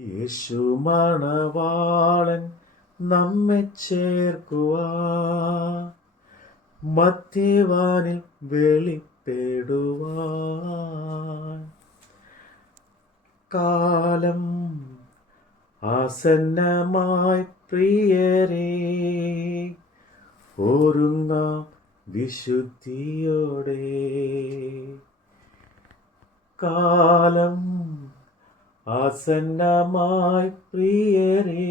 യേശു മണവാളൻ നമ്മെ ചേർക്കുവാൻ മധ്യവാനിൽ വെളിപ്പെടുവാൻ കാലം ആസന്നമായി പ്രിയരേ, ഒരുങ്ങാം വിശുദ്ധിയോടെ. കാലം ആസന്നമായി പ്രിയരേ,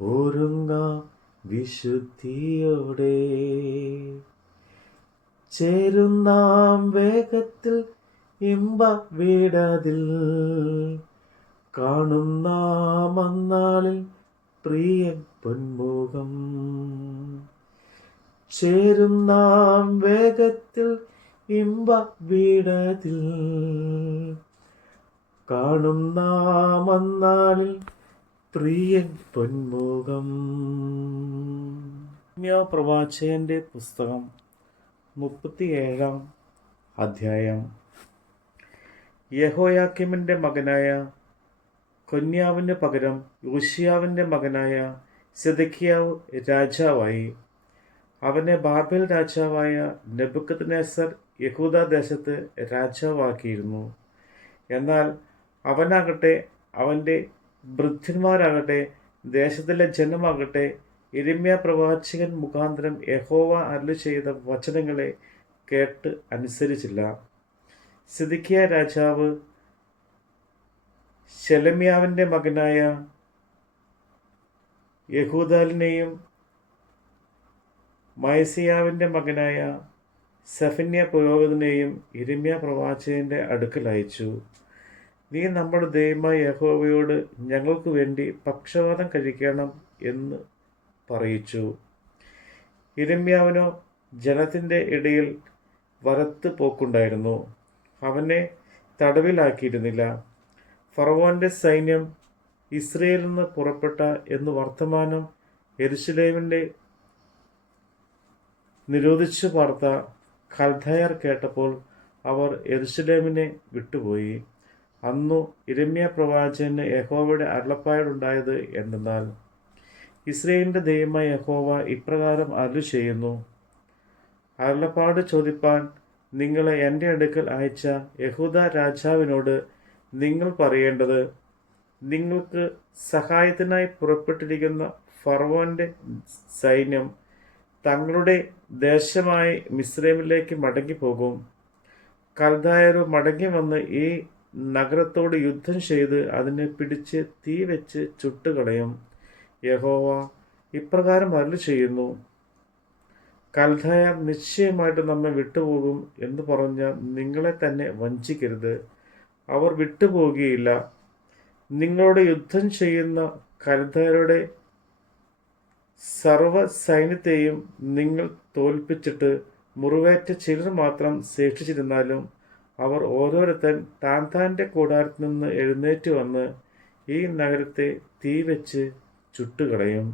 ഒരുങ്ങാം വിശുദ്ധിയോടെ. ചേരുന്നാം വേഗത്തിൽ ഇമ്പ വീടതിൽ, കാണുന്നാം അന്നാളിൽ പ്രിയൻ പൊന്മുഖം. ചേരുന്നാം വേഗത്തിൽ ഇമ്പ വീടതിൽ, കാണുന്നാം അന്നാളിൽ പ്രിയൻ പൊന്മുഖം. പ്രവാചകന്റെ പുസ്തകം 37 അധ്യായം. യെഹോയാക്കീമിന്റെ മകനായ കൊന്യാവിന് പകരം യോശിയാവിന്റെ മകനായ സിദെക്കീയാവ് രാജാവായി. അവനെ ബാബേൽ രാജാവായ നെബൂഖദ്നേസർ യെഹൂദാദേശത്ത് രാജാവാക്കിയിരുന്നു. എന്നാൽ അവനാകട്ടെ, അവൻ്റെ ഭൃത്യന്മാരാകട്ടെ, ദേശത്തിലെ ജനമാകട്ടെ, യിരെമ്യാ പ്രവാചകൻ മുഖാന്തരം യഹോവ അരുളി ചെയ്ത വചനങ്ങളെ കേട്ട് അനുസരിച്ചില്ല. സിദെക്കീയ രാജാവ് ശെലെമ്യാവിൻ്റെ മകനായ യെഹൂദാലിനെയും മയസേയാവിൻ്റെ മകനായ സെഫന്യാ പുരോഹിതനെയും യിരെമ്യാ പ്രവാചകന്റെ അടുക്കൽ അയച്ചു. നീ നമ്മുടെ ദൈവമായ യഹോവയോട് ഞങ്ങൾക്ക് വേണ്ടി പക്ഷവാതം കഴിക്കണം എന്ന് പറയിച്ചു. യിരെമ്യാവിനോ ജനത്തിൻ്റെ ഇടയിൽ വരത്ത് പോക്കുണ്ടായിരുന്നു. അവനെ തടവിലാക്കിയിരുന്നില്ല. ഫറവോന്റെ സൈന്യം ഇസ്രയേലിൽ നിന്ന് പുറപ്പെട്ട എന്ന് വർത്തമാനം യെരൂശലേമിനെ നിരോധിച്ചു പാർത്ത കൽദയർ കേട്ടപ്പോൾ അവർ യെരൂശലേമിനെ വിട്ടുപോയി. അന്നു യിരെമ്യാ പ്രവാചകന് യഹോവയുടെ അരുളപ്പാടുണ്ടായത് എന്തെന്നാൽ, ഇസ്രയേലിന്റെ ദൈവമായ യഹോവ ഇപ്രകാരം അരുളി ചെയ്യുന്നു, അരുളപ്പാട് ചോദിപ്പാൻ നിങ്ങളെ എൻ്റെ അടുക്കൽ അയച്ച യഹൂദാ രാജാവിനോട് നിങ്ങൾ പറയേണ്ടത്, നിങ്ങൾക്ക് സഹായത്തിനായി പുറപ്പെട്ടിരിക്കുന്ന ഫറവോന്റെ സൈന്യം തങ്ങളുടെ ദേശമായി മിസ്രൈമിലേക്ക് മടങ്ങിപ്പോകും. കൽദായരു മടങ്ങി വന്ന് ഈ നഗരത്തോട് യുദ്ധം ചെയ്ത് അതിനെ പിടിച്ച് തീ വെച്ച് ചുട്ടുകളയും. യഹോവ ഇപ്രകാരം അരുളി ചെയ്യുന്നു, കൽദായർ നിശ്ചയമായിട്ട് നമ്മെ വിട്ടുപോകും എന്ന് പറഞ്ഞ നിങ്ങളെ തന്നെ വഞ്ചിക്കരുത്. അവർ വിട്ടുപോകുകയില്ല. നിങ്ങളോട് യുദ്ധം ചെയ്യുന്ന കൽദായരുടെ സർവ സൈന്യത്തെയും നിങ്ങൾ തോൽപ്പിച്ചിട്ട് മുറിവേറ്റ ചിലർ മാത്രം ശേഷിച്ചിരുന്നാലും അവർ ഓരോരുത്തൻ താൻ താൻ്റെ കൂടാരത്തിൽ നിന്ന് എഴുന്നേറ്റ് വന്ന് ഈ നഗരത്തെ തീ വെച്ച് ചുട്ടുകളയും.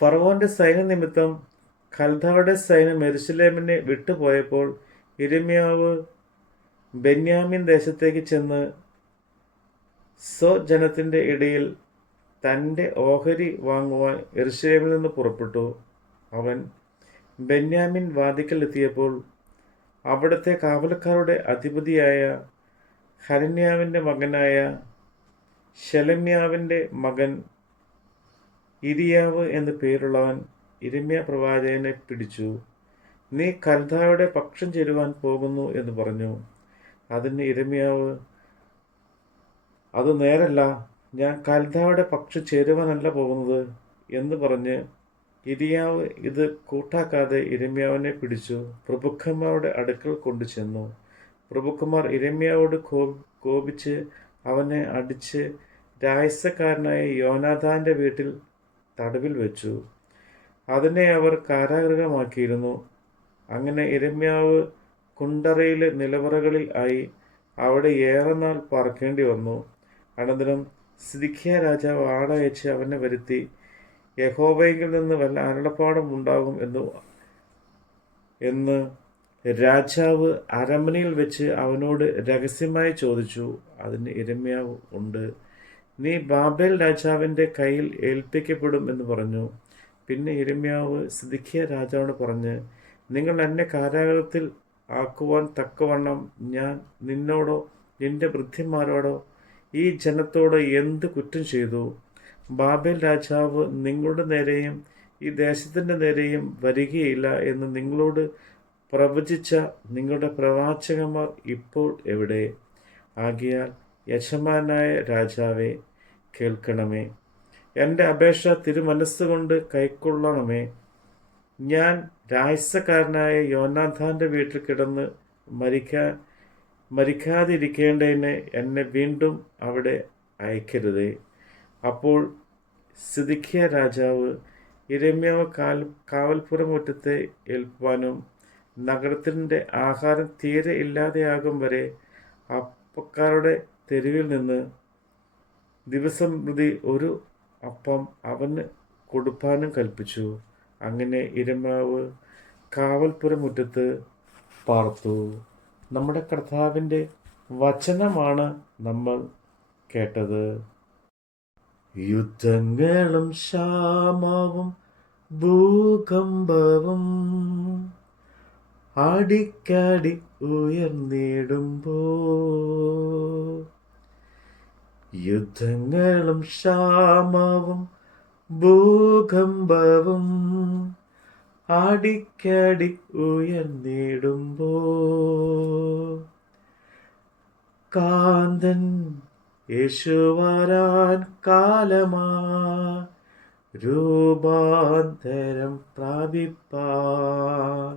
ഫറവോന്റെ സൈന്യനിമിത്തം കൽദായരുടെ സൈന്യം യെരൂശലേമിനെ വിട്ടുപോയപ്പോൾ യിരെമ്യാവ് ബെന്യാമീൻ ദേശത്തേക്ക് ചെന്ന് സ്വജനത്തിൻ്റെ ഇടയിൽ തൻ്റെ ഓഹരി വാങ്ങുവാൻ യെരൂശലേമിൽ നിന്ന് പുറപ്പെട്ടു. അവൻ ബെന്യാമീൻ വാതിക്കൽ എത്തിയപ്പോൾ അവിടുത്തെ കാവൽക്കാരുടെ അധിപതിയായ ഹനന്യാവിൻ്റെ മകനായ ശെലെമ്യാവിൻ്റെ മകൻ ഇരിയാവ് എന്ന് പേരുള്ളവൻ യിരെമ്യാ പ്രവാചകനെ പിടിച്ചു. നീ കൽദായരുടെ പക്ഷം ചേരുവാൻ പോകുന്നു എന്ന് പറഞ്ഞു. അതിന് യിരെമ്യാവ്, അത് നേരല്ല, ഞാൻ കൽദായരുടെ പക്ഷം ചേരുവാനല്ല പോകുന്നത് എന്ന് പറഞ്ഞ് ഇരിയാവ് ഇത് കൂട്ടാക്കാതെ യിരെമ്യാവിനെ പിടിച്ചു പ്രഭുക്കന്മാരുടെ അടുക്കൽ കൊണ്ടു ചെന്നു. പ്രഭുക്കന്മാർ യിരെമ്യാവോട് കോപിച്ച് അവനെ അടിച്ച് രായസക്കാരനായ യോനാഥാന്റെ വീട്ടിൽ തടവിൽ വെച്ചു. അതിനെ അവർ കാരാഗൃഹമാക്കിയിരുന്നു. അങ്ങനെ യിരെമ്യാവ് കുണ്ടറയിലെ നിലവറകളിൽ ആയി അവിടെ ഏറെ നാൾ പാർക്കേണ്ടി വന്നു. അനന്തരം സിദെക്കീയ രാജാവ് ആളയച്ച് അവനെ വരുത്തി, യഹോവയിൽ നിന്ന് വല്ല അരുളപ്പാടും ഉണ്ടാകും എന്ന് രാജാവ് അരമനയിൽ വെച്ച് അവനോട് രഹസ്യമായി ചോദിച്ചു. അതിന് യിരെമ്യാവ് ഉണ്ട്. നീ ബാബേൽ രാജാവിൻ്റെ കയ്യിൽ ഏൽപ്പിക്കപ്പെടും എന്ന് പറഞ്ഞു. പിന്നെ യിരെമ്യാവ് സിദെക്കീയ രാജാവിനോട് പറഞ്ഞ്, നിങ്ങൾ എന്നെ കാരാഗൃഹത്തിൽ ആക്കുവാൻ തക്കവണ്ണം ഞാൻ നിന്നോടോ നിന്റെ ഭൃത്യന്മാരോടോ ഈ ജനത്തോട് എന്ത് കുറ്റം ചെയ്തു? ബാബേൽ രാജാവ് നിങ്ങളുടെ നേരെയും ഈ ദേശത്തിൻ്റെ നേരെയും വരികയില്ല എന്ന് നിങ്ങളോട് പ്രവചിച്ച നിങ്ങളുടെ പ്രവാചകന്മാർ ഇപ്പോൾ എവിടെ? ആകയാൽ യജമാനായ രാജാവേ, കേൾക്കണമേ. എൻ്റെ അപേക്ഷ തിരുമനസ്സുകൊണ്ട് കൈക്കൊള്ളണമേ. ഞാൻ രായസക്കാരനായ യോനാഥാൻ്റെ വീട്ടിൽ കിടന്ന് മരിക്കാതിരിക്കേണ്ടതിന് എന്നെ വീണ്ടും അവിടെ അയക്കരുതേ. അപ്പോൾ സിദെക്കീയ രാജാവ് യിരെമ്യാവ് കാവൽപ്പുരമുറ്റത്തെ ഏൽപ്പാനും നഗരത്തിൻ്റെ ആഹാരം തീരെ ഇല്ലാതെയാകും വരെ അപ്പക്കാരുടെ തെരുവിൽ നിന്ന് ദിവസം പ്രതി ഒരു അപ്പം അവന് കൊടുപ്പാനും കൽപ്പിച്ചു. അങ്ങനെ യിരെമ്യാവ് കാവൽപ്പുരമുറ്റത്ത് പാർത്തു. നമ്മുടെ കർത്താവിൻ്റെ വചനമാണ് നമ്മൾ കേട്ടത്. യുദ്ധങ്ങളും ക്ഷാമവും ഭൂകമ്പവും അടിക്കടി ഉയർന്നിടുമ്പോ, യുദ്ധങ്ങളും ക്ഷാമവും ഭൂകമ്പവും അടിക്കടി ഉയർന്നിടുമ്പോ, കാന്തൻ യേശു വരാൻ കാലമാ രൂപാന്തരം പ്രാപിപ്പാൻ.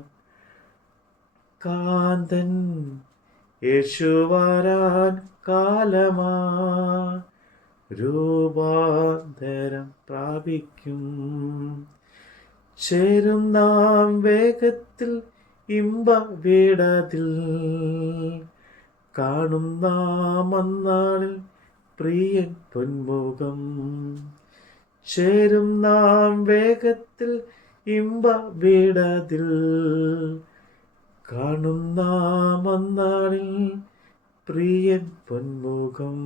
കാന്തൻ യേശു വരാൻ കാലമാ രൂപാന്തരം പ്രാപിക്കും. ചേരും നാം വേഗത്തിൽ ഇമ്പ വീടതിൽ, കാണും നാം അന്നാളിൽ പ്രിയൻ പൊന്മുഖം. ചേരും നാം വേഗത്തിൽ ഇമ്പ വീടതിൽ, കാണും നാം അന്നാളിൽ പ്രിയൻ പൊന്മുഖം.